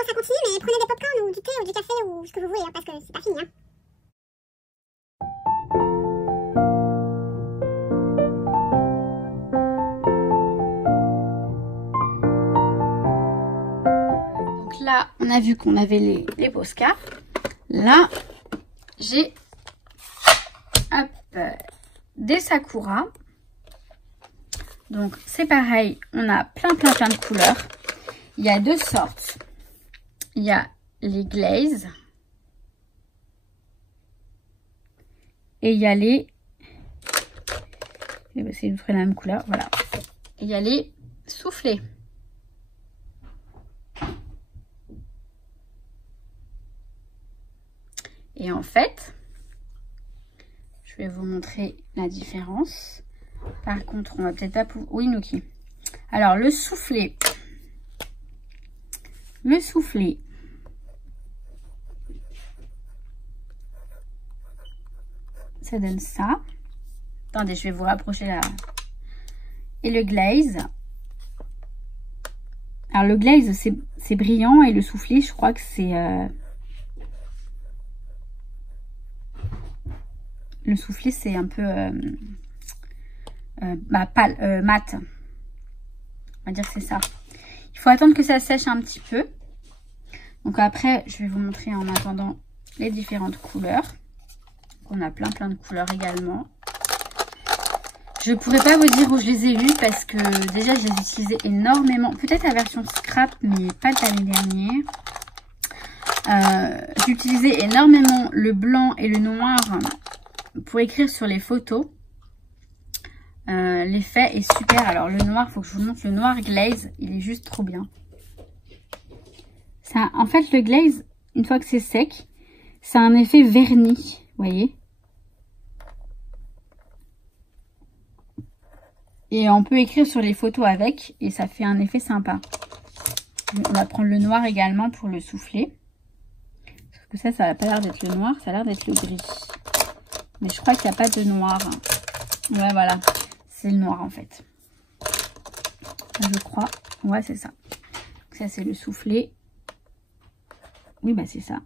Bon, ça continue, mais prenez des popcorn ou du thé ou du café ou ce que vous voulez, hein, parce que c'est pas fini. Hein. Donc là, on a vu qu'on avait les Posca. Là, j'ai des Sakura. Donc c'est pareil, on a plein de couleurs. Il y a deux sortes. Il y a les glaze et il y a les... Je vais essayer de trouver la même couleur, voilà. Et il y a les soufflés. Et en fait, je vais vous montrer la différence. Par contre, on va peut-être pas pouvoir... Oui, Nuki. Alors, le soufflé. Le soufflé. Ça donne ça. Attendez, je vais vous rapprocher là. Et le glaze. Alors, le glaze, c'est brillant. Et le soufflé, je crois que c'est... Le soufflé, c'est un peu... mat. On va dire que c'est ça. Il faut attendre que ça sèche un petit peu. Donc après, je vais vous montrer en attendant les différentes couleurs. On a plein de couleurs également. Je ne pourrais pas vous dire où je les ai eues parce que déjà je les utilisais énormément. Peut-être la version scrap, mais pas de l'année dernière. J'utilisais énormément le blanc et le noir pour écrire sur les photos. L'effet est super. Alors le noir, il faut que je vous montre le noir glaze. Il est juste trop bien. Ça, en fait, le glaze, une fois que c'est sec, ça a un effet vernis. Vous voyez? Et on peut écrire sur les photos avec. Et ça fait un effet sympa. On va prendre le noir également pour le souffler. Sauf que ça n'a pas l'air d'être le noir. Ça a l'air d'être le gris. Mais je crois qu'il n'y a pas de noir. Ouais, voilà. C'est le noir en fait. Je crois. Ouais, c'est ça. Donc ça, c'est le soufflé. Oui, bah c'est ça.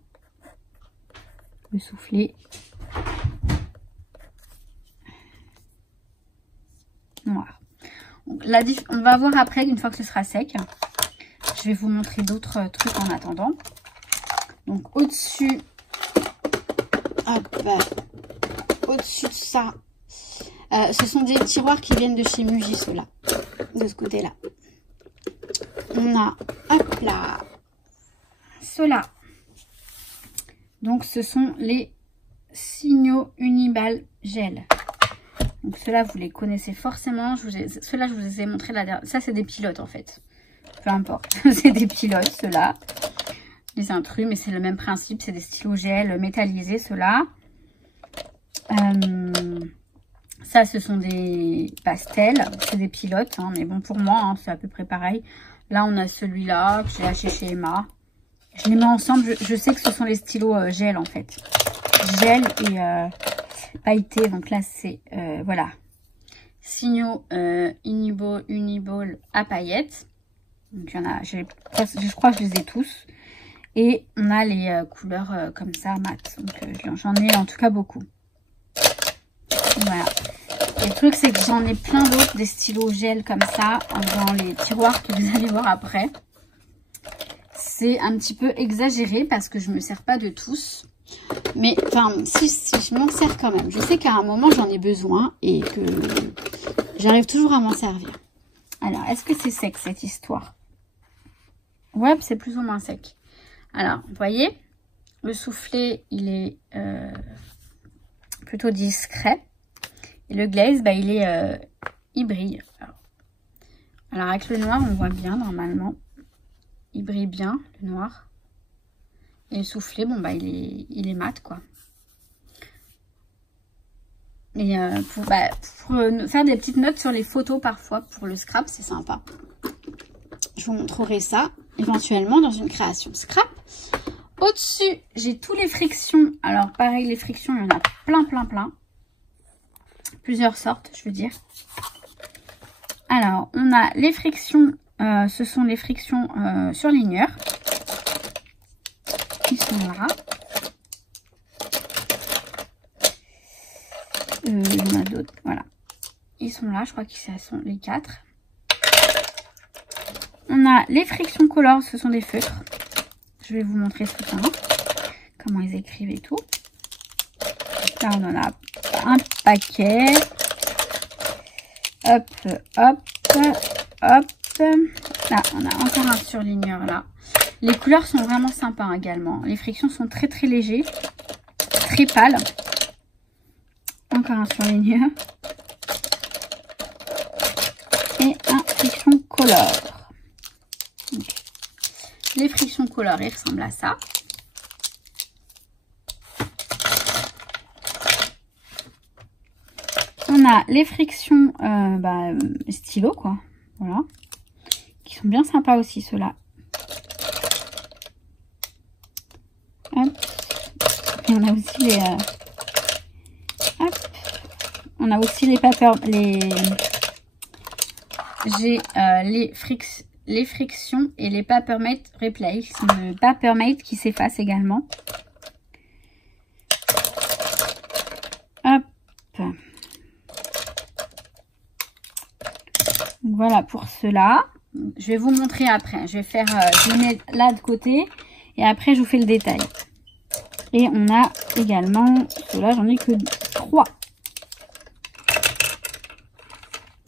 Le soufflé. Noir. Donc, on va voir après, une fois que ce sera sec. Je vais vous montrer d'autres trucs en attendant. Donc, au-dessus... Hop. Au-dessus de ça... ce sont des tiroirs qui viennent de chez Muji, ceux-là. De ce côté-là. On a... Hop là. Ceux-là. Donc, ce sont les signaux Uniball Gel. Donc, ceux-là, vous les connaissez forcément. Ceux-là, je vous les ai montrés la dernière. Ça, c'est des pilotes, en fait. Peu importe. C'est des pilotes, ceux-là. Les intrus, mais c'est le même principe. C'est des stylos gel métallisés, ceux-là. Ça, ce sont des pastels. C'est des pilotes, hein, mais bon, pour moi, hein, c'est à peu près pareil. Là, on a celui-là que j'ai acheté chez Emma. Je les mets ensemble. Je sais que ce sont les stylos gel, en fait. Gel et pailleté. Donc là, c'est, voilà. Signaux Uniball à paillettes. Donc, il y en a, je crois que je les ai tous. Et on a les couleurs comme ça, mat. Donc, j'en ai en tout cas beaucoup. Voilà. Et le truc, c'est que j'en ai plein d'autres, des stylos gel comme ça, dans les tiroirs que vous allez voir après. C'est un petit peu exagéré parce que je me sers pas de tous. Mais, enfin, si je m'en sers quand même. Je sais qu'à un moment, j'en ai besoin et que j'arrive toujours à m'en servir. Alors, est-ce que c'est sec, cette histoire? Ouais, c'est plus ou moins sec. Alors, vous voyez, le soufflet, il est plutôt discret. Et le glaze, bah, il brille. Alors, avec le noir, on voit bien, normalement. Il brille bien, le noir. Et le soufflet, bon, bah, il est mat, quoi. Et pour faire des petites notes sur les photos, parfois, pour le scrap, c'est sympa. Je vous montrerai ça, éventuellement, dans une création scrap. Au-dessus, j'ai tous les frictions. Alors, pareil, les frictions, il y en a plein. Plusieurs sortes, je veux dire. Alors, on a les frictions. Ce sont les frictions surligneurs. d'autres. Voilà. Ils sont là, je crois qu'ils sont les 4. On a les Friction Colors, ce sont des feutres. Je vais vous montrer ce temps, comment ils écrivent et tout. Là, on en a un paquet. Hop, hop, hop. Là, on a encore un surligneur là. Les couleurs sont vraiment sympas également. Les frictions sont très très légers, très pâles. Encore un surligneur. Et un Friction Color. Donc, les Friction Color, ils ressemblent à ça. On a les frictions stylo, quoi. Voilà. Qui sont bien sympas aussi, ceux-là. Hop. Et on a aussi les... hop. On a aussi les paper... J'ai les frictions et les Papermate Replace. Le Papermate qui s'efface également. Hop. Voilà pour cela. Je vais vous montrer après. Je vais faire, je les mets là de côté et après je vous fais le détail. Et on a également, ceux-là j'en ai que 3.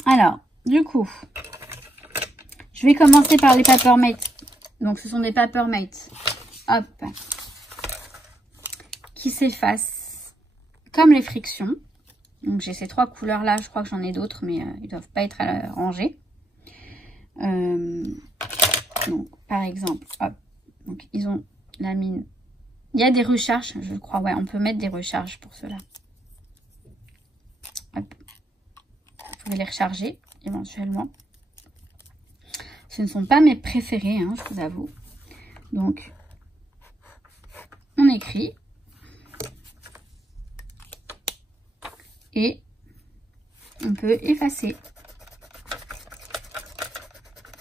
Alors, du coup, je vais commencer par les Papermate. Donc ce sont des Papermate, hop, qui s'effacent comme les frictions. Donc j'ai ces 3 couleurs là, je crois que j'en ai d'autres, mais ils doivent pas être rangés. Donc par exemple, hop, donc ils ont la mine. Il y a des recharges, je crois, ouais, on peut mettre des recharges pour cela. Hop. Vous pouvez les recharger éventuellement. Ce ne sont pas mes préférés, hein, je vous avoue. Donc on écrit. Et on peut effacer.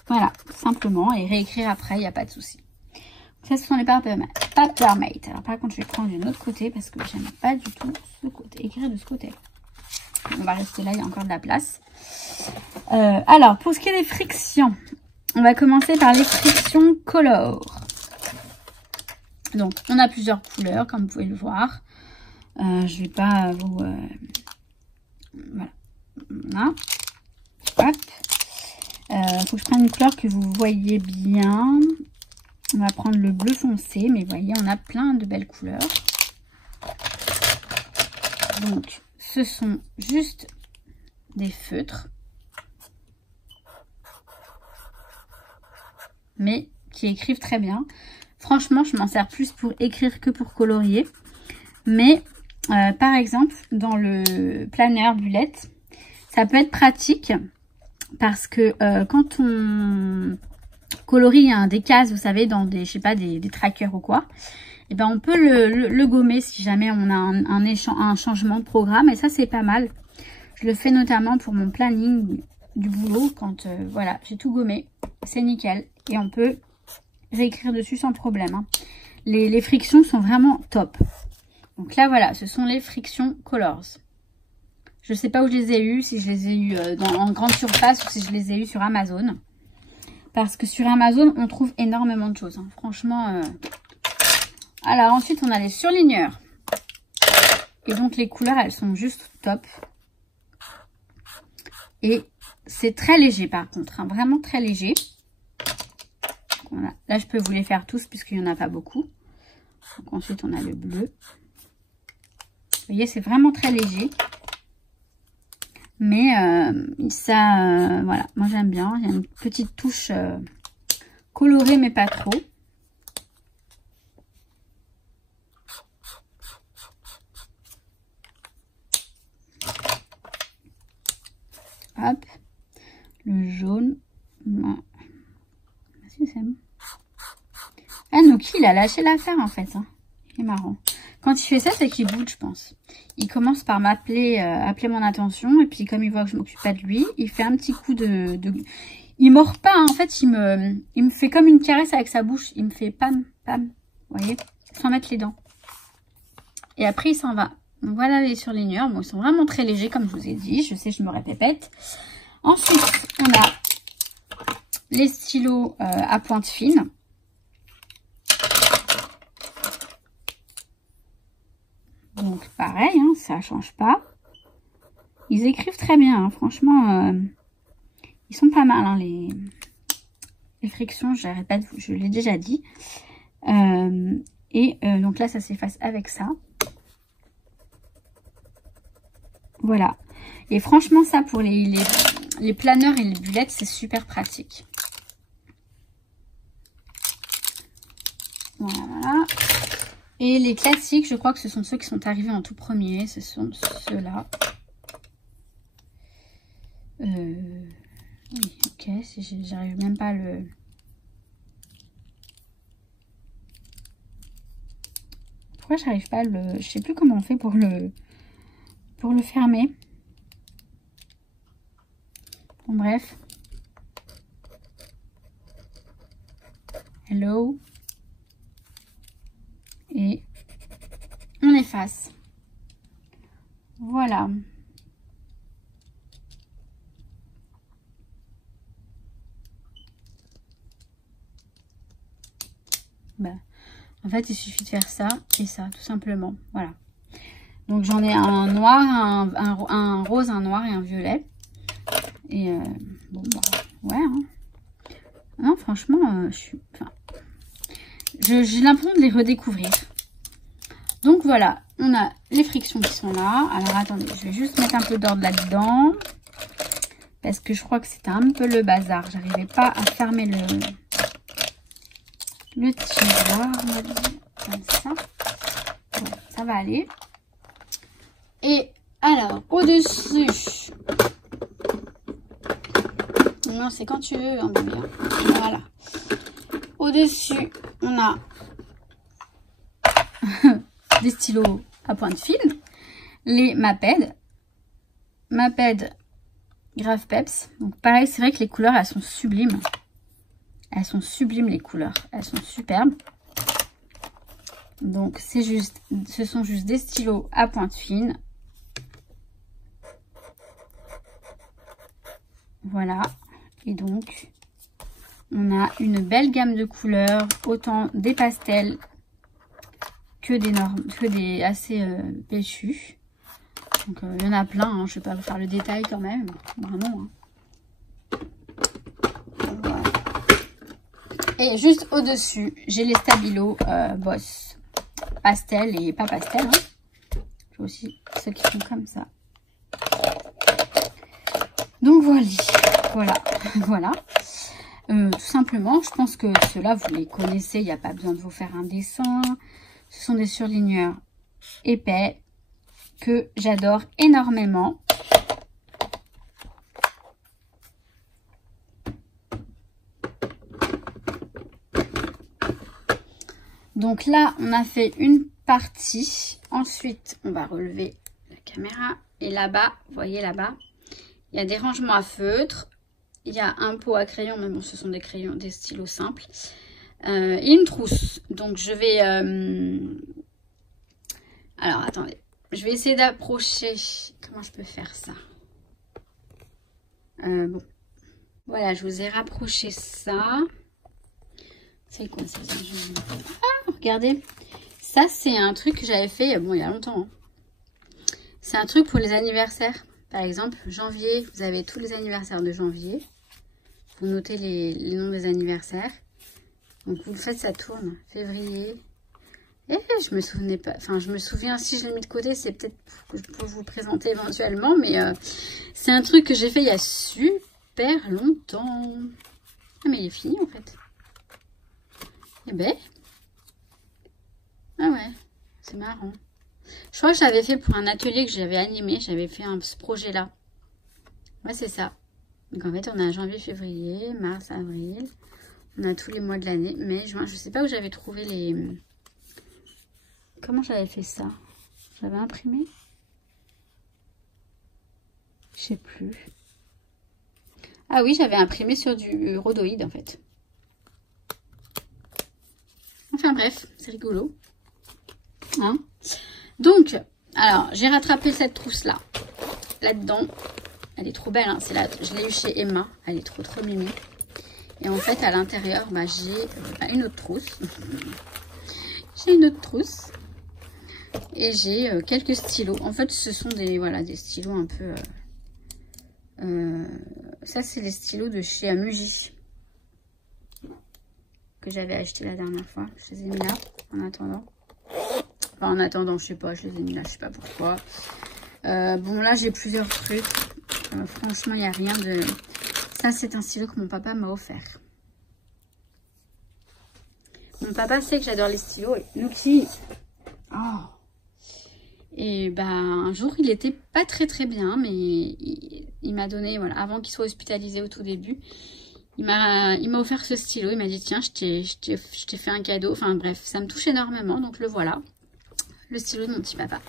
Voilà, simplement. Et réécrire après, il n'y a pas de souci. Ça, ce sont les Papermate. Alors, par contre, je vais prendre de l'autre côté parce que j'aime pas du tout ce côté. Écrire de ce côté. On va rester là, il y a encore de la place. Alors, pour ce qui est des frictions, on va commencer par les Friction Color. Donc, on a plusieurs couleurs, comme vous pouvez le voir. Je vais pas vous... voilà. Hop. Faut que je prenne une couleur que vous voyez bien. On va prendre le bleu foncé, mais vous voyez, on a plein de belles couleurs. Donc, ce sont juste des feutres. Mais qui écrivent très bien. Franchement, je m'en sers plus pour écrire que pour colorier. Mais... par exemple, dans le planeur bullet, ça peut être pratique parce que quand on colorie des cases, vous savez, dans des, je sais pas, des trackers ou quoi, et ben on peut le gommer si jamais on a un changement de programme. Et ça, c'est pas mal. Je le fais notamment pour mon planning du boulot quand, voilà, j'ai tout gommé. C'est nickel. Et on peut réécrire dessus sans problème. Hein. Les frictions sont vraiment top. Donc là, voilà, ce sont les Friction Colors. Je ne sais pas où je les ai eus, si je les ai eus en grande surface ou si je les ai eus sur Amazon. Parce que sur Amazon, on trouve énormément de choses. Hein. Franchement. Alors ensuite, on a les surligneurs. Et donc les couleurs, elles sont juste top. Et c'est très léger par contre. Hein, vraiment très léger. Voilà. Là, je peux vous les faire tous puisqu'il n'y en a pas beaucoup. Donc ensuite, on a le bleu. Vous voyez, c'est vraiment très léger. Mais ça, voilà, moi j'aime bien. Il y a une petite touche colorée, mais pas trop. Hop, le jaune. Est-ce que c'est bon? Ah, Nookie, il a lâché l'affaire en fait. Hein. C'est marrant. Quand il fait ça, c'est qu'il boude, je pense. Il commence par m'appeler, appeler mon attention. Et puis, comme il voit que je m'occupe pas de lui, il fait un petit coup de... Il mord pas, hein. En fait, il me fait comme une caresse avec sa bouche. Il me fait pam, pam. Vous voyez? Sans mettre les dents. Et après, il s'en va. Donc voilà les surligneurs. Bon, ils sont vraiment très légers comme je vous ai dit. Je sais, je me répète. Ensuite, on a les stylos à pointe fine. Donc pareil, hein, ça change pas. Ils écrivent très bien, hein, franchement. Ils sont pas mal, hein, les frictions, je répète, je l'ai déjà dit. Donc là, ça s'efface avec ça. Voilà. Et franchement, ça, pour les planeurs et les bullettes, c'est super pratique. Voilà. Et les classiques, je crois que ce sont ceux qui sont arrivés en tout premier. Ce sont ceux-là. Oui, ok. J'arrive même pas à le... Pourquoi j'arrive pas à le... Je sais plus comment on fait pour le fermer. Bon, bref. Hello. Et on efface. Voilà. En fait, il suffit de faire ça et ça, tout simplement. Voilà. Donc, j'en ai un noir, un rose, un noir et un violet. Et bon, bah, ouais. Hein. Non, franchement, j'ai l'impression de les redécouvrir. Donc, voilà. On a les frictions qui sont là. Alors, attendez, je vais juste mettre un peu d'ordre là-dedans. Parce que je crois que c'était un peu le bazar. J'arrivais pas à fermer le tiroir, comme ça. Bon, ça va aller. Et alors, au-dessus. Non, c'est quand tu veux, hein, bébé. Voilà. Au-dessus, on a des stylos à pointe fine. Les Maped. Maped Grave Peps. Donc pareil, c'est vrai que les couleurs, elles sont sublimes. Elles sont sublimes, les couleurs. Elles sont superbes. Donc, ce sont juste des stylos à pointe fine. Voilà. Et donc, on a une belle gamme de couleurs. Autant des pastels que des assez péchus. Donc, il y en a plein. Hein. Je ne vais pas vous faire le détail quand même. Vraiment. Hein. Voilà. Et juste au-dessus, j'ai les stabilos Boss. Pastel et pas pastel. Hein. J'ai aussi ceux qui sont comme ça. Donc voilà. Tout simplement, je pense que ceux-là, vous les connaissez. Il n'y a pas besoin de vous faire un dessin. Ce sont des surligneurs épais que j'adore énormément. Donc là, on a fait une partie. Ensuite, on va relever la caméra. Et là-bas, vous voyez là-bas, il y a des rangements à feutre. Il y a un pot à crayon, mais bon, ce sont des crayons, des stylos simples. Et une trousse. Donc, je vais... Alors, attendez. Je vais essayer d'approcher. Comment je peux faire ça? Bon. Voilà, je vous ai rapproché ça. C'est quoi ça? Ah, regardez. Ça, c'est un truc que j'avais fait, bon, il y a longtemps. Hein. C'est un truc pour les anniversaires. Par exemple, janvier, vous avez tous les anniversaires de janvier. Vous notez les noms des anniversaires. Donc, vous le faites, ça tourne. Février. Et je me souvenais pas. Enfin, je me souviens, si je l'ai mis de côté, c'est peut-être pour vous présenter éventuellement. Mais c'est un truc que j'ai fait il y a super longtemps. Ah, mais il est fini, en fait. Eh ben. Ah ouais, c'est marrant. Je crois que j'avais fait pour un atelier que j'avais animé. J'avais fait ce projet-là. Ouais, c'est ça. Donc en fait, on a janvier, février, mars, avril. On a tous les mois de l'année. Mai, juin. Je sais pas où j'avais trouvé les... Comment j'avais fait ça? J'avais imprimé? Je sais plus. Ah oui, j'avais imprimé sur du rhodoïde en fait. Enfin bref, c'est rigolo. Hein? Donc, Alors, j'ai rattrapé cette trousse-là. Là-dedans. Elle est trop belle, hein. Je l'ai eu chez Emma. Elle est trop mimi. Et en fait, à l'intérieur, bah, j'ai une autre trousse. J'ai une autre trousse. Et j'ai quelques stylos. En fait, ce sont des stylos un peu... ça, c'est les stylos de chez Muji. Que j'avais acheté la dernière fois. Je les ai mis là, en attendant. Enfin, en attendant, je sais pas, je les ai mis là, je sais pas pourquoi. Bon, là, j'ai plusieurs trucs. Franchement, il n'y a rien de... Ça, c'est un stylo que mon papa m'a offert. Mon papa sait que j'adore les stylos. Nuki. Oh. Et ben, un jour, il était pas très bien, mais il m'a donné, voilà, avant qu'il soit hospitalisé au tout début, il m'a offert ce stylo. Il m'a dit, tiens, je t'ai fait un cadeau. Enfin bref, ça me touche énormément, donc le voilà. Le stylo de mon petit papa.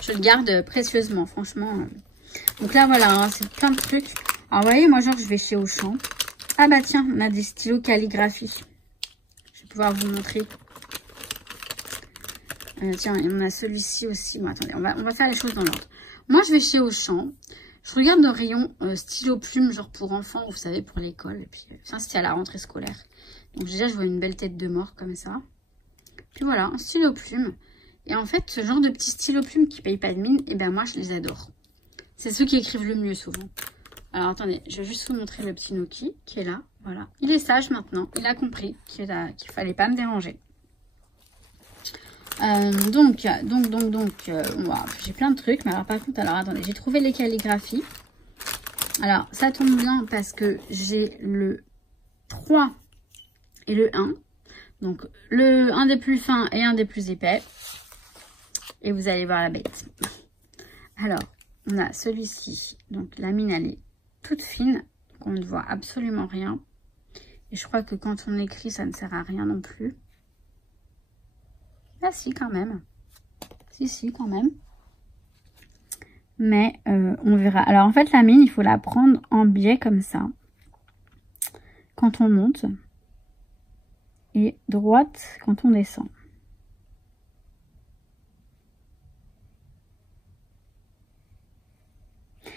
Je le garde précieusement, franchement. Donc là, voilà, hein, c'est plein de trucs. Alors, vous voyez, moi, genre, je vais chez Auchan. Ah bah tiens, on a des stylos calligraphie. Je vais pouvoir vous montrer. Tiens, on a celui-ci aussi. Bon, attendez, on va faire les choses dans l'ordre. Moi, je vais chez Auchan. Je regarde le rayon stylo plume, genre pour enfants, vous savez, pour l'école. Et puis, ça, c'est à la rentrée scolaire. Donc, déjà, je vois une belle tête de mort comme ça. Puis voilà, un stylo plume. Et en fait, ce genre de petits stylos plumes qui ne payent pas de mine, et ben moi, je les adore. C'est ceux qui écrivent le mieux, souvent. Alors, attendez, je vais juste vous montrer le petit Nuki qui est là. Voilà. Il est sage maintenant. Il a compris qu'il ne fallait pas me déranger. Donc, j'ai plein de trucs. Mais alors, par contre, alors, attendez, j'ai trouvé les calligraphies. Alors, ça tombe bien parce que j'ai le 3 et le 1. Donc, un des plus fins et un des plus épais. Et vous allez voir la bête. Alors, on a celui-ci. Donc, la mine, elle est toute fine. Donc, on ne voit absolument rien. Et je crois que quand on écrit, ça ne sert à rien non plus. Ah si, quand même. Si, quand même. Mais on verra. Alors, en fait, la mine, il faut la prendre en biais comme ça. Quand on monte. Et droite quand on descend.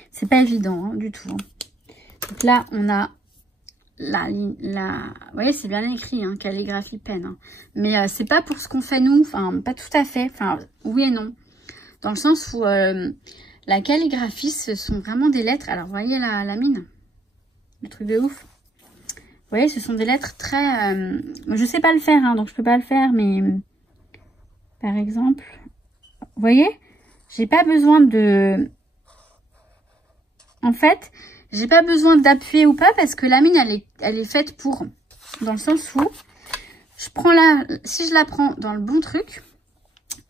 C'est pas évident, hein, du tout. Hein. Donc là, on a vous voyez, c'est bien écrit, hein, calligraphie peine. Hein. Mais c'est pas pour ce qu'on fait nous. Enfin, pas tout à fait. Enfin, oui et non. Dans le sens où la calligraphie, ce sont vraiment des lettres. Alors, vous voyez la mine? Le truc de ouf. Vous voyez, ce sont des lettres très... je sais pas le faire, hein, donc je peux pas le faire, mais... Par exemple... Vous voyez? J'ai pas besoin de... En fait, j'ai pas besoin d'appuyer ou pas, parce que la mine, elle est faite pour... Dans le sens où... Je prends si je la prends dans le bon truc,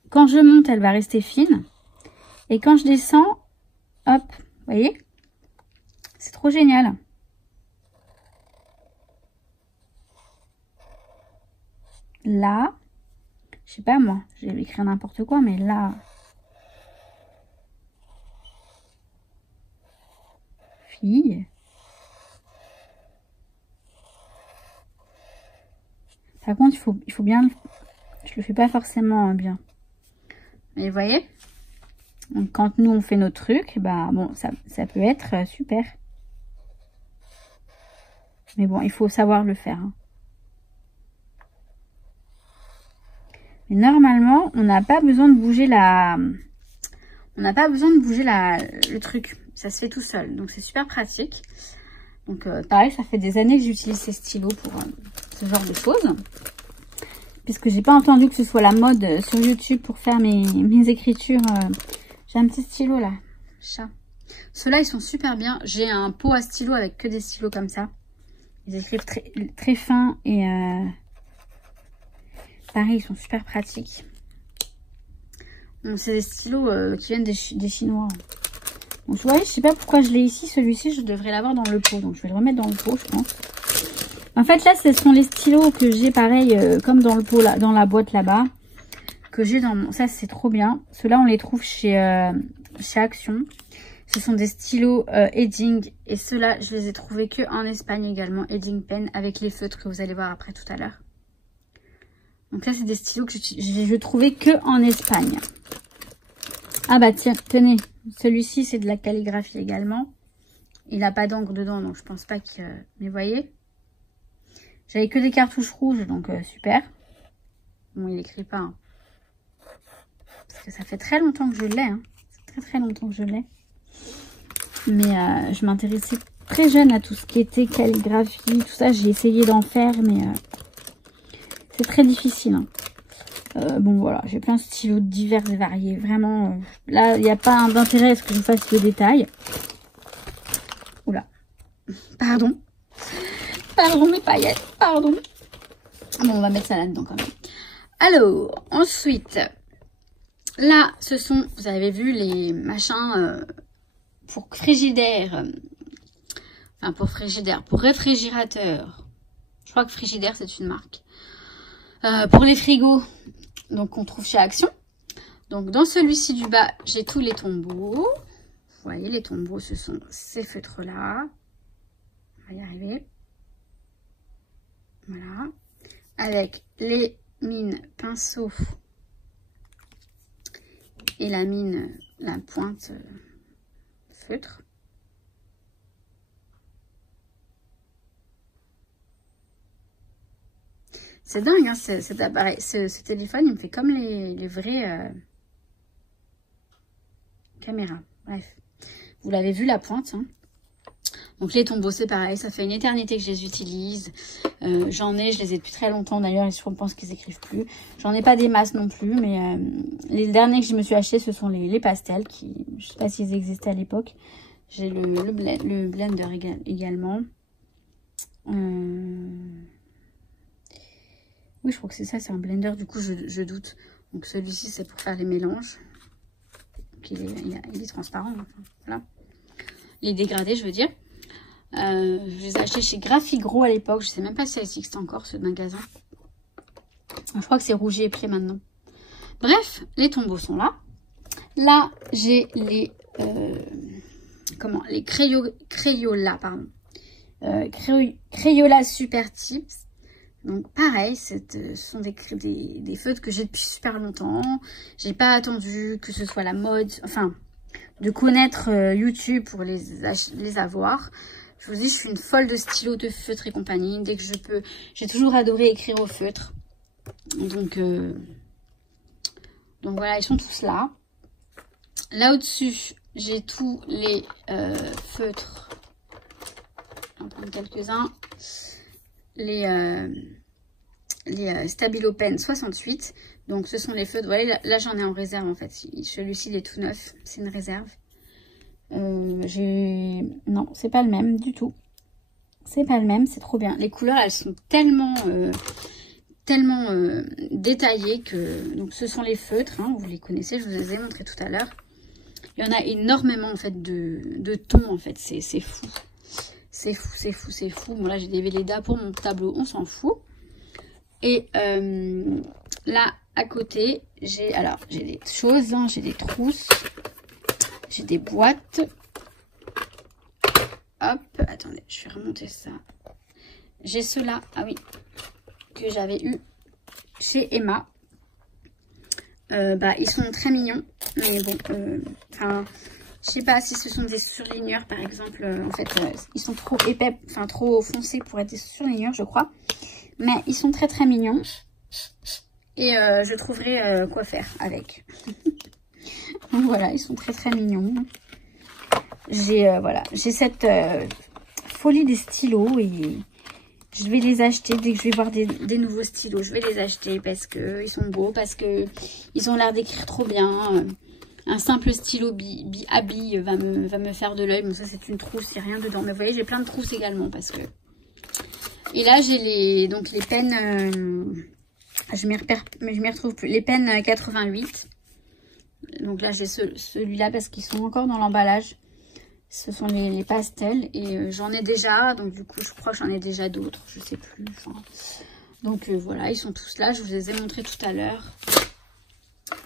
quand je monte, elle va rester fine. Et quand je descends, hop, vous voyez? C'est trop génial. Là, je sais pas moi, je vais écrire n'importe quoi, mais là, fille. Par contre, il faut bien, je le fais pas forcément bien. Mais vous voyez, donc, quand nous on fait nos trucs, bah bon, ça peut être super. Mais bon, il faut savoir le faire. Hein. Mais normalement, on n'a pas besoin de bouger le truc. Ça se fait tout seul. Donc, c'est super pratique. Donc, pareil, ça fait des années que j'utilise ces stylos pour ce genre de choses. Puisque j'ai pas entendu que ce soit la mode sur YouTube pour faire mes écritures. J'ai un petit stylo là. Chat. Ceux-là, ils sont super bien. J'ai un pot à stylo avec que des stylos comme ça. Ils écrivent très fin et... Pareil, ils sont super pratiques. Bon, c'est des stylos qui viennent des Chinois. Donc, vous voyez, je sais pas pourquoi je l'ai ici. Celui-ci, je devrais l'avoir dans le pot. Donc, je vais le remettre dans le pot, je pense. En fait, là, ce sont les stylos que j'ai, pareil, comme dans le pot, là, dans la boîte là-bas. Que j'ai dans mon... Ça, c'est trop bien. Ceux-là, on les trouve chez Action. Ce sont des stylos Edding. Et ceux-là, je les ai trouvés que en Espagne également. Edding Pen avec les feutres que vous allez voir après tout à l'heure. Donc là, c'est des stylos que je trouvais que en Espagne. Ah bah tiens, tenez, celui-ci c'est de la calligraphie également. Il n'a pas d'encre dedans, donc je pense pas que... Mais vous voyez, j'avais que des cartouches rouges, donc super. Bon, il écrit pas. Hein. Parce que ça fait très longtemps que je l'ai. Hein. Très longtemps que je l'ai. Mais je m'intéressais très jeune à tout ce qui était calligraphie, tout ça. J'ai essayé d'en faire, mais c'est très difficile. Hein. Bon voilà, j'ai plein de stylos divers et variés. Vraiment, là, il n'y a pas d'intérêt à ce que je fasse le détail. Oula. Pardon. Pardon mes paillettes. Pardon. Bon, on va mettre ça là-dedans quand même. Alors, ensuite, là, ce sont, vous avez vu, les machins pour frigidaire. Enfin, pour frigidaire, pour réfrigérateur. Je crois que frigidaire, c'est une marque. Pour les frigos, donc on trouve chez Action. Donc dans celui-ci du bas, j'ai tous les tombeaux. Vous voyez, les tombeaux, ce sont ces feutres-là. On va y arriver. Voilà. Avec les mines pinceau et la mine, la pointe feutre. C'est dingue, hein, cet appareil, ce téléphone, il me fait comme les vraies caméras. Bref, vous l'avez vu la pointe. Hein. Donc les tombeaux, c'est pareil, ça fait une éternité que je les utilise. J'en ai, je les ai depuis très longtemps d'ailleurs, je pense qu'ils écrivent plus. J'en ai pas des masses non plus, mais les derniers que je me suis achetés, ce sont les pastels, qui, je sais pas s'ils existaient à l'époque. J'ai le blender également. Oui, je crois que c'est ça, c'est un blender, du coup, je doute. Donc, celui-ci, c'est pour faire les mélanges. Donc, il est transparent. Enfin, voilà. Les dégradés, je veux dire. Je les ai achetés chez Graphigro à l'époque. Je sais même pas si ça existe encore, ce magasin. Je crois que c'est Rouget et Pré maintenant. Bref, les tombeaux sont là. Là, j'ai les... les Crayola, pardon. Crayola Super Tips. Donc pareil, ce sont des feutres que j'ai depuis super longtemps. J'ai pas attendu que ce soit la mode, enfin, de connaître YouTube pour les avoir. Je vous dis, je suis une folle de stylos, de feutres et compagnie. Dès que je peux, j'ai toujours adoré écrire au feutre. Donc voilà, ils sont tous là. Là au-dessus, j'ai tous les feutres. Je vais en prendre quelques-uns. Les Stabilo Pen 68. Donc ce sont les feutres. Vous voyez, là j'en ai en réserve en fait. Celui-ci il est tout neuf. C'est une réserve. Non, c'est pas le même du tout. C'est pas le même, c'est trop bien. Les couleurs, elles sont tellement détaillées que... Donc ce sont les feutres, hein, vous les connaissez, je vous les ai montrés tout à l'heure. Il y en a énormément en fait de tons en fait. C'est fou. C'est fou, c'est fou, c'est fou. Bon là j'ai des Velleda pour mon tableau, on s'en fout. Et là à côté, j'ai des choses, hein, j'ai des trousses, j'ai des boîtes. Hop, attendez, je vais remonter ça. J'ai ceux-là, ah oui, que j'avais eu chez Emma. Ils sont très mignons, mais bon, je sais pas si ce sont des surligneurs par exemple. En fait, ils sont trop épais, enfin trop foncés pour être des surligneurs, je crois. Mais ils sont très très mignons. Et je trouverai quoi faire avec. Donc voilà, ils sont très très mignons. J'ai cette folie des stylos et je vais les acheter dès que je vais voir des nouveaux stylos. Je vais les acheter parce que ils sont beaux, parce que ils ont l'air d'écrire trop bien. Un simple stylo à billes va me faire de l'œil. Bon, ça c'est une trousse, il n'y a rien dedans. Mais vous voyez, j'ai plein de trousses également parce que... Et là, j'ai les pennes... je m'y retrouve plus. Les pennes 88. Donc là, j'ai celui-là parce qu'ils sont encore dans l'emballage. Ce sont les pastels. Et j'en ai déjà. Donc du coup, je crois que j'en ai déjà d'autres. Je sais plus. Enfin, donc voilà, ils sont tous là. Je vous les ai montrés tout à l'heure.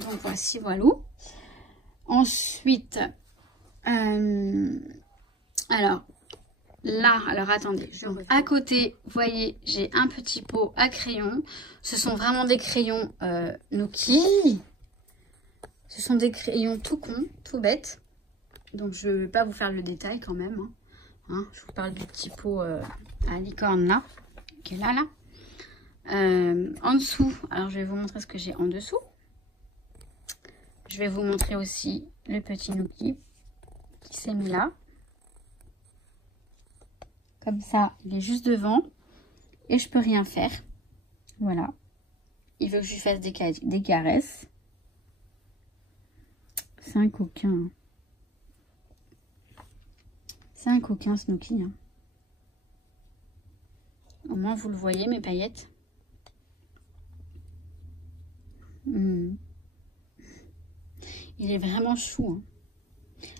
Donc voici, voilà. Ensuite, alors attendez, à côté, vous voyez, j'ai un petit pot à crayons. Ce sont vraiment des crayons Nuki. Ce sont des crayons tout cons, tout bêtes. Donc je ne vais pas vous faire le détail quand même. Hein, je vous parle du petit pot à licorne là, qui est là. En dessous, alors je vais vous montrer ce que j'ai en dessous. Je vais vous montrer aussi le petit Nookie qui s'est mis là. Comme ça, il est juste devant et je peux rien faire. Voilà. Il veut que je lui fasse des caresses. C'est un coquin. C'est un coquin ce Nookie. Hein. Au moins vous le voyez, mes paillettes. Il est vraiment chou. Hein.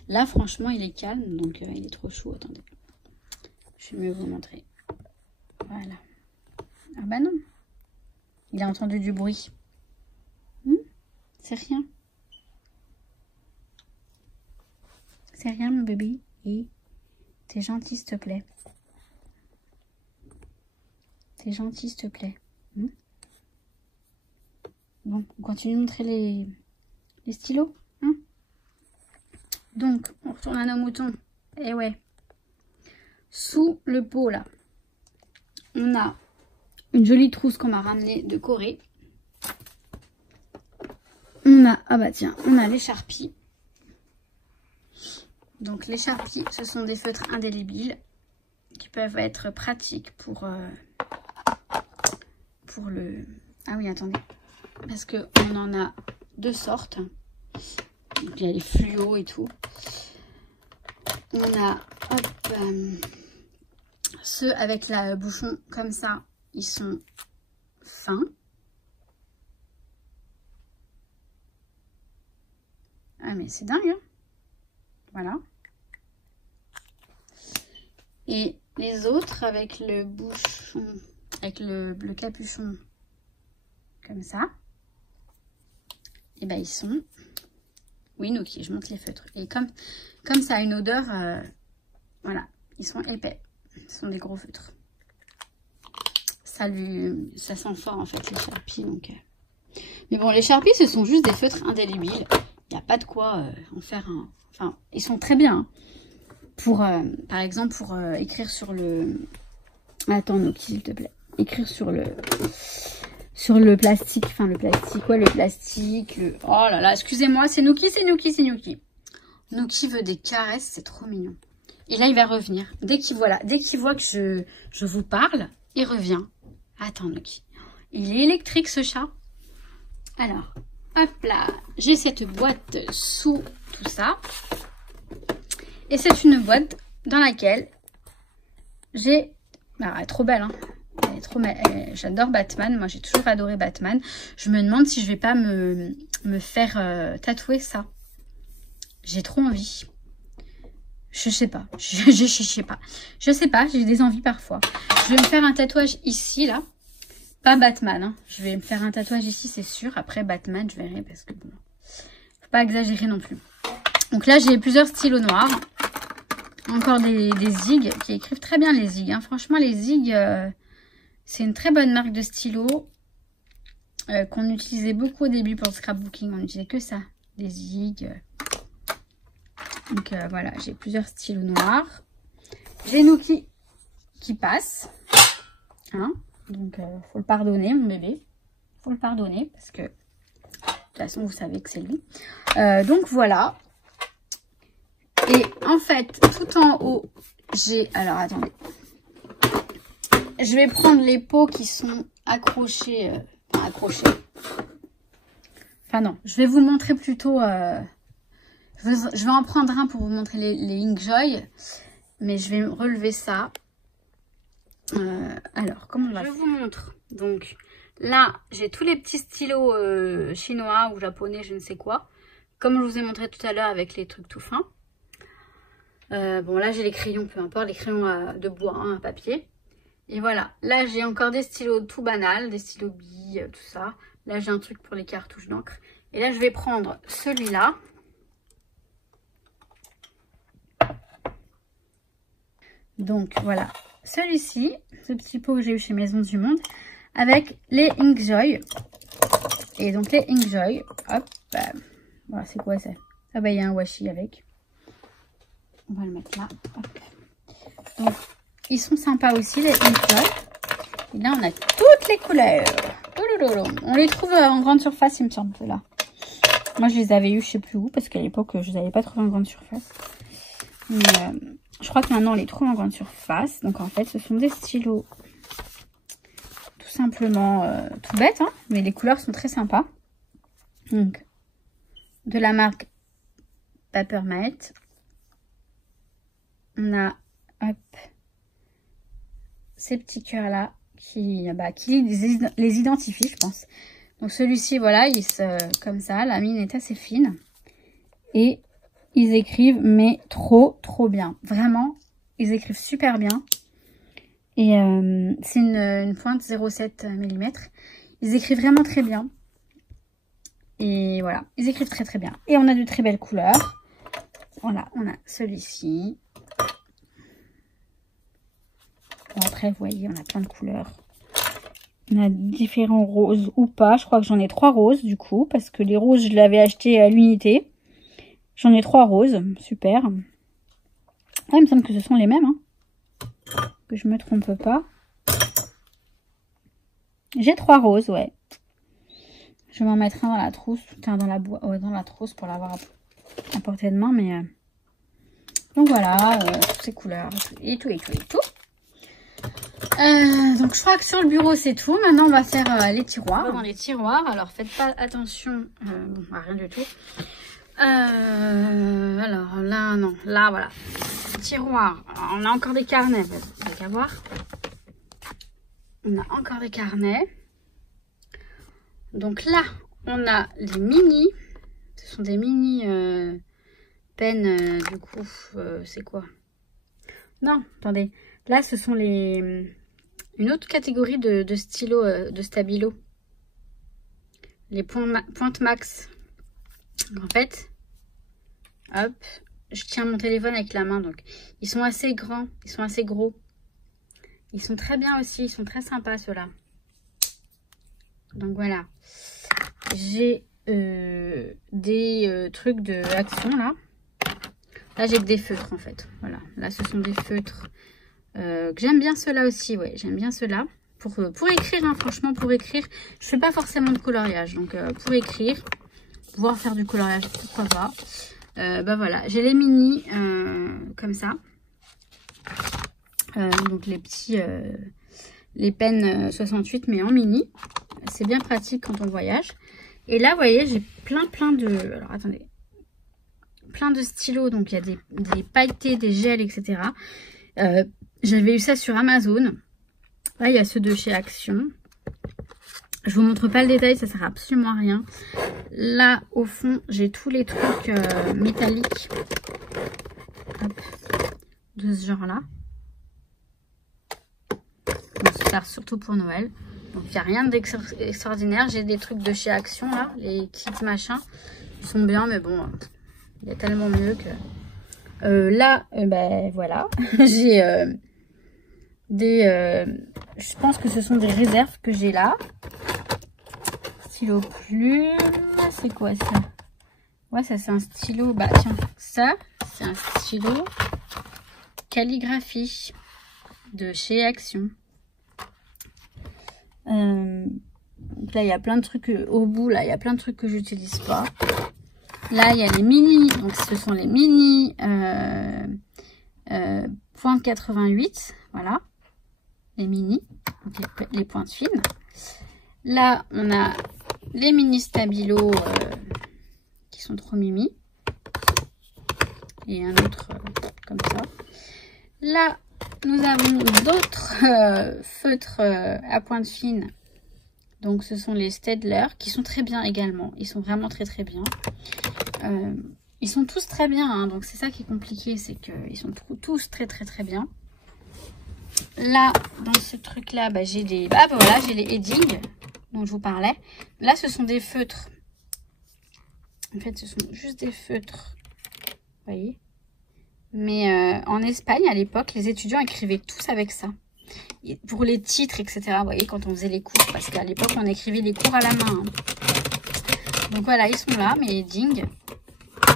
Là, franchement, il est calme, donc il est trop chou. Attendez. Je vais mieux vous montrer. Voilà. Ah bah non. Il a entendu du bruit. C'est rien. C'est rien, mon bébé. Et t'es gentil, s'il te plaît. T'es gentil, s'il te plaît. Bon, on continue de montrer les stylos. Donc, on retourne à nos moutons. Et ouais. Sous le pot, là, on a une jolie trousse qu'on m'a ramenée de Corée. On a, ah bah tiens, on a les Sharpies. Donc, les Sharpies, ce sont des feutres indélébiles qui peuvent être pratiques pour le... Ah oui, attendez. Parce qu'on en a deux sortes. Donc, il y a les fluos et tout. On a ceux avec la bouchon comme ça. Ils sont fins. Ah mais c'est dingue. Hein, voilà. Et les autres avec le bouchon, avec le capuchon comme ça. Et ben ils sont... Oui, Nookie, je monte les feutres. Et comme ça a une odeur, voilà, ils sont épais. Ce sont des gros feutres. Ça sent fort en fait les Sharpies. Donc, mais bon, les Sharpies, ce sont juste des feutres indélébiles. Il n'y a pas de quoi en faire un... Enfin, ils sont très bien. Hein. Pour, par exemple, pour écrire sur le... Attends, Nookie, s'il te plaît. Écrire sur le plastique, enfin le plastique, ouais, le plastique, Oh là là, excusez-moi, c'est Nookie, c'est Nookie, c'est Nookie. Nookie veut des caresses, c'est trop mignon. Et là, il va revenir. Dès qu'il voit que je vous parle, il revient. Attends, Nookie. Il est électrique, ce chat. Alors, hop là, j'ai cette boîte sous tout ça. Et c'est une boîte dans laquelle j'ai... Ah, elle est trop belle, hein. J'adore Batman. Moi, j'ai toujours adoré Batman. Je me demande si je vais pas me faire tatouer ça. J'ai trop envie. Je sais pas. Je sais pas. Je sais pas. J'ai des envies parfois. Je vais me faire un tatouage ici, là. Pas Batman. Hein. Je vais me faire un tatouage ici, c'est sûr. Après, Batman, je verrai parce que bon, faut pas exagérer non plus. Donc là, j'ai plusieurs stylos noirs. Encore des Zig qui écrivent très bien les Zig. Hein. Franchement, les Zig... c'est une très bonne marque de stylo qu'on utilisait beaucoup au début pour le scrapbooking. On n'utilisait que ça, des Zig. Donc voilà, j'ai plusieurs stylos noirs. J'ai Nookie qui passe. Hein, donc faut le pardonner, mon bébé. Faut le pardonner parce que de toute façon, vous savez que c'est lui. Donc voilà. Et en fait, tout en haut, j'ai... Alors attendez. Je vais prendre les pots qui sont accrochés. Enfin non, je vais vous montrer plutôt... je vais en prendre un pour vous montrer les Inkjoy. Mais je vais relever ça. Alors, comment on va faire ? Je vous montre. Donc là, j'ai tous les petits stylos chinois ou japonais, je ne sais quoi. Comme je vous ai montré tout à l'heure avec les trucs tout fins. Bon, là, j'ai les crayons, peu importe, les crayons de bois, hein, à papier. Et voilà, là j'ai encore des stylos tout banals, des stylos billes, tout ça. Là j'ai un truc pour les cartouches d'encre. Et là je vais prendre celui-là. Donc voilà, celui-ci, ce petit pot que j'ai eu chez Maison du Monde, avec les Inkjoy. Et donc les Inkjoy, hop, Voilà, c'est quoi ça? Ah bah il y a un washi avec. On va le mettre là. Hop. Donc ils sont sympas aussi les fleurs. Et là on a toutes les couleurs. On les trouve en grande surface il me semble là. Moi je les avais eu je sais plus où parce qu'à l'époque je les avais pas trouvés en grande surface. Mais je crois que maintenant on les trouve en grande surface. Donc en fait ce sont des stylos tout simplement tout bêtes, hein, mais les couleurs sont très sympas. Donc de la marque Papermate. On a hop, ces petits cœurs là qui les identifient je pense. Donc celui-ci voilà, il comme ça, la mine est assez fine. Et ils écrivent mais trop bien. Vraiment, ils écrivent super bien. Et c'est une pointe 0,7 mm. Ils écrivent vraiment très bien. Et voilà, ils écrivent très bien. Et on a de très belles couleurs. Voilà, on a celui-ci. Bon, après, vous voyez, on a plein de couleurs. On a différents roses ou pas. Je crois que j'en ai 3 roses du coup. Parce que les roses, je l'avais acheté à l'unité. J'en ai 3 roses. Super. Ah, il me semble que ce sont les mêmes. Hein. Que je me trompe pas. J'ai 3 roses, ouais. Je vais m'en mettre un dans la trousse. Enfin, dans la trousse pour l'avoir à portée de main. Mais donc voilà, toutes ces couleurs. Et tout. Donc je crois que sur le bureau c'est tout. Maintenant on va faire les tiroirs. On va dans les tiroirs, alors faites pas attention à rien du tout. Alors là non, là voilà. Tiroir, alors, on a encore des carnets, vous n'avez qu'à voir. On a encore des carnets. Donc là on a les mini. Ce sont des mini pennes du coup, c'est quoi? Non, attendez. Là ce sont une autre catégorie de stylos, de stabilo. Les pointes max. En fait, hop, je tiens mon téléphone avec la main. Donc, ils sont assez grands, ils sont assez gros. Ils sont très bien aussi, ils sont très sympas ceux-là. Donc voilà. J'ai des trucs de action là. Là, j'ai que des feutres en fait. Voilà, là ce sont des feutres. J'aime bien ceux-là aussi, ouais, j'aime bien ceux-là. Pour écrire, hein, franchement, pour écrire, je fais pas forcément de coloriage. Donc, pour écrire, pouvoir faire du coloriage, pourquoi pas. Bah voilà, j'ai les mini, comme ça. Donc, les petits, les pennes 68, mais en mini. C'est bien pratique quand on voyage. Et là, vous voyez, j'ai plein de... Alors, attendez. Plein de stylos, donc il y a des pailletés, des gels, etc. J'avais eu ça sur Amazon. Là, il y a ceux de chez Action. Je vous montre pas le détail, ça sert absolument à rien. Là, au fond, j'ai tous les trucs métalliques. Hop, de ce genre-là. Donc, ça sert surtout pour Noël. Donc, il n'y a rien d'extraordinaire. J'ai des trucs de chez Action, là. Les kits machin. Ils sont bien, mais bon, il y a tellement mieux que... là, ben voilà. J'ai... je pense que ce sont des réserves que j'ai là. Stylo plume. C'est quoi ça? Ouais, ça c'est un stylo. Bah tiens, ça c'est un stylo calligraphie de chez Action. Donc là il y a plein de trucs au bout. Là il y a plein de trucs que j'utilise pas. Là il y a les mini. Donc ce sont les mini point 88. Voilà. Les mini, donc les pointes fines. Là, on a les mini stabilo qui sont trop mimi. Et un autre comme ça. Là, nous avons d'autres feutres à pointe fine. Donc, ce sont les Staedtler qui sont très bien également. Ils sont vraiment très bien. Ils sont tous très bien. Hein, donc, c'est ça qui est compliqué. C'est qu'ils sont tous très bien. Là, dans ce truc-là, bah, j'ai des... Ah, bah, voilà, j'ai les Edding dont je vous parlais. Là, ce sont des feutres. En fait, ce sont juste des feutres. Vous voyez? Mais en Espagne, à l'époque, les étudiants écrivaient tous avec ça. Et pour les titres, etc. Vous voyez, quand on faisait les cours. Parce qu'à l'époque, on écrivait les cours à la main. Hein. Donc voilà, ils sont là, mes dings.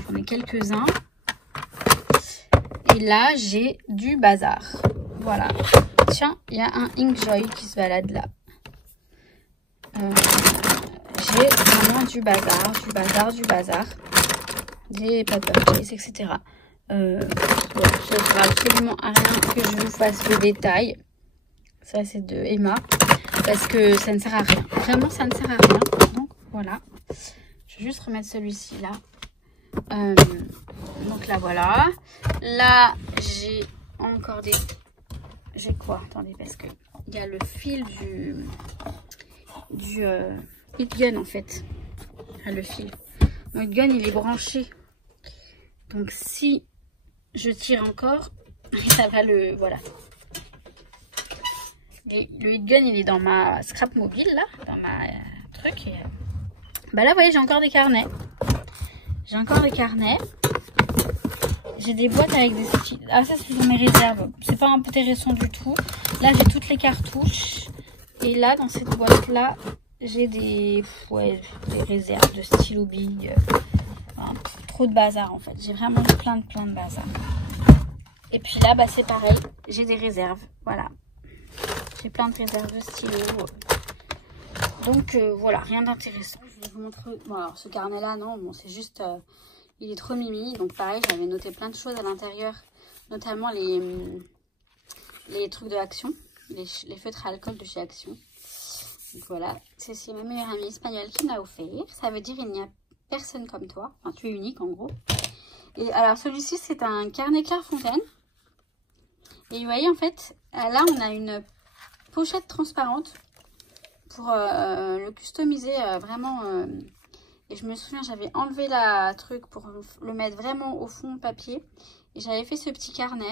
J'en ai quelques-uns. Et là, j'ai du bazar. Voilà. Tiens, il y a un Inkjoy qui se balade là. J'ai vraiment du bazar. Des paper chase, etc. Bon, ça ne sera absolument à rien que je vous fasse le détail. Ça, c'est de Emma. Parce que ça ne sert à rien. Vraiment, ça ne sert à rien. Donc, voilà. Je vais juste remettre celui-ci là. Donc là, voilà. Là, j'ai encore des... J'ai quoi? Attendez, parce que il y a le fil du heat gun, en fait. Le fil. Mon heat gun, il est branché. Donc, si je tire encore, ça va le... Voilà. Et le heat gun, il est dans ma scrap mobile, là. Dans ma truc. Et, bah là, vous voyez, j'ai encore des carnets. J'ai des boîtes avec des styles. Ah, ça, c'est mes réserves. C'est pas intéressant du tout. Là, j'ai toutes les cartouches. Et là, dans cette boîte-là, j'ai des réserves de stylo big. Enfin, trop de bazar, en fait. J'ai vraiment plein de bazar. Et puis là, bah, c'est pareil. J'ai des réserves. Voilà. J'ai plein de réserves de stylo. Donc, voilà. Rien d'intéressant. Je vais vous montrer. Bon, alors, ce carnet-là, non. Bon, c'est juste... il est trop mimi. Donc, pareil, j'avais noté plein de choses à l'intérieur. Notamment les trucs de Action. Les feutres à alcool de chez Action. Donc, voilà. C'est ma meilleure amie espagnole qui me l'a offert. Ça veut dire il n'y a personne comme toi. Enfin, tu es unique, en gros. Et alors, celui-ci, c'est un carnet Clairefontaine. Et vous voyez, en fait, là, on a une pochette transparente pour le customiser vraiment. Et je me souviens, j'avais enlevé la truc pour le mettre vraiment au fond papier. Et j'avais fait ce petit carnet,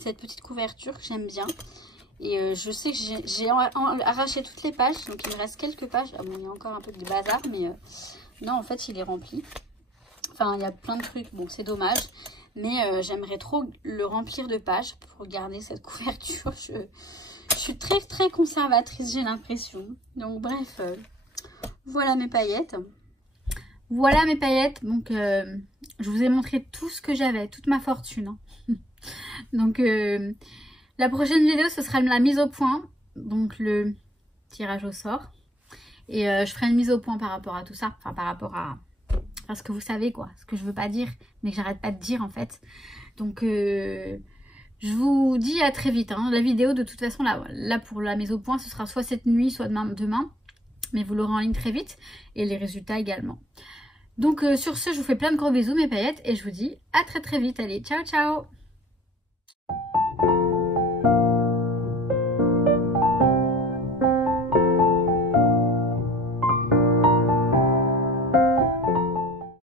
cette petite couverture que j'aime bien. Et je sais que j'ai arraché toutes les pages. Donc, il me reste quelques pages. Ah bon, il y a encore un peu de bazar, mais non, en fait, il est rempli. Enfin, il y a plein de trucs. Bon, c'est dommage. Mais j'aimerais trop le remplir de pages pour garder cette couverture. Je suis très conservatrice, j'ai l'impression. Donc bref, voilà mes paillettes. Voilà mes paillettes. Donc je vous ai montré tout ce que j'avais, toute ma fortune. Hein. Donc la prochaine vidéo, ce sera la mise au point. Donc le tirage au sort. Et je ferai une mise au point par rapport à tout ça. Enfin par rapport à... Parce que vous savez quoi, ce que je veux pas dire, mais que j'arrête pas de dire en fait. Donc je vous dis à très vite. Hein. La vidéo de toute façon, là pour la mise au point, ce sera soit cette nuit, soit demain. Mais vous l'aurez en ligne très vite. Et les résultats également. Donc sur ce, je vous fais plein de gros bisous mes paillettes. Et je vous dis à très vite. Allez, ciao ciao.